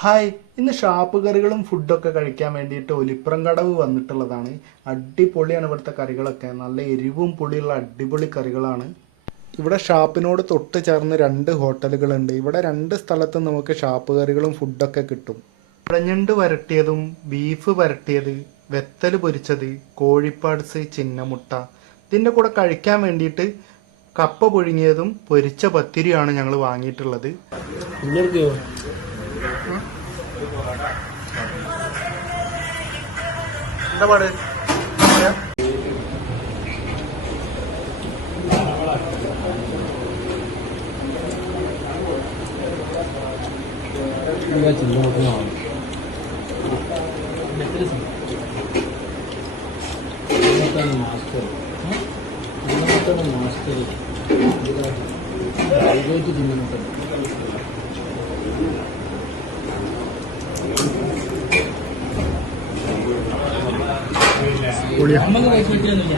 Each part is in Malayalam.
ഹായ്, ഇന്ന് ഷാപ്പ് കറികളും ഫുഡൊക്കെ കഴിക്കാൻ വേണ്ടിയിട്ട് ഒലിപ്രം കടവ് വന്നിട്ടുള്ളതാണ്. അടിപൊളിയാണ് ഇവിടുത്തെ കറികളൊക്കെ. നല്ല എരിവും പുളിയുള്ള അടിപൊളി കറികളാണ്. ഇവിടെ ഷാപ്പിനോട് തൊട്ട് ചേർന്ന് 2 ഹോട്ടലുകളുണ്ട്. ഇവിടെ 2 സ്ഥലത്തും നമുക്ക് ഷാപ്പ് കറികളും ഫുഡൊക്കെ കിട്ടും. ഇഴഞ്ഞണ്ട് വരട്ടിയതും ബീഫ് വരട്ടിയത്, വെത്തൽ പൊരിച്ചത്, കോഴിപ്പാട്സ്, ചിന്നമുട്ട. ഇതിൻ്റെ കൂടെ കഴിക്കാൻ വേണ്ടിയിട്ട് കപ്പ പുഴുങ്ങിയതും പൊരിച്ച പത്തിരിയാണ് ഞങ്ങൾ വാങ്ങിയിട്ടുള്ളത്. എന്താ പാട്? നമുക്ക് പൈസ പറ്റിയൊന്നുമില്ല.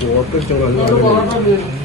ഫോട്ടോ ഇഷ്ടമാണ്.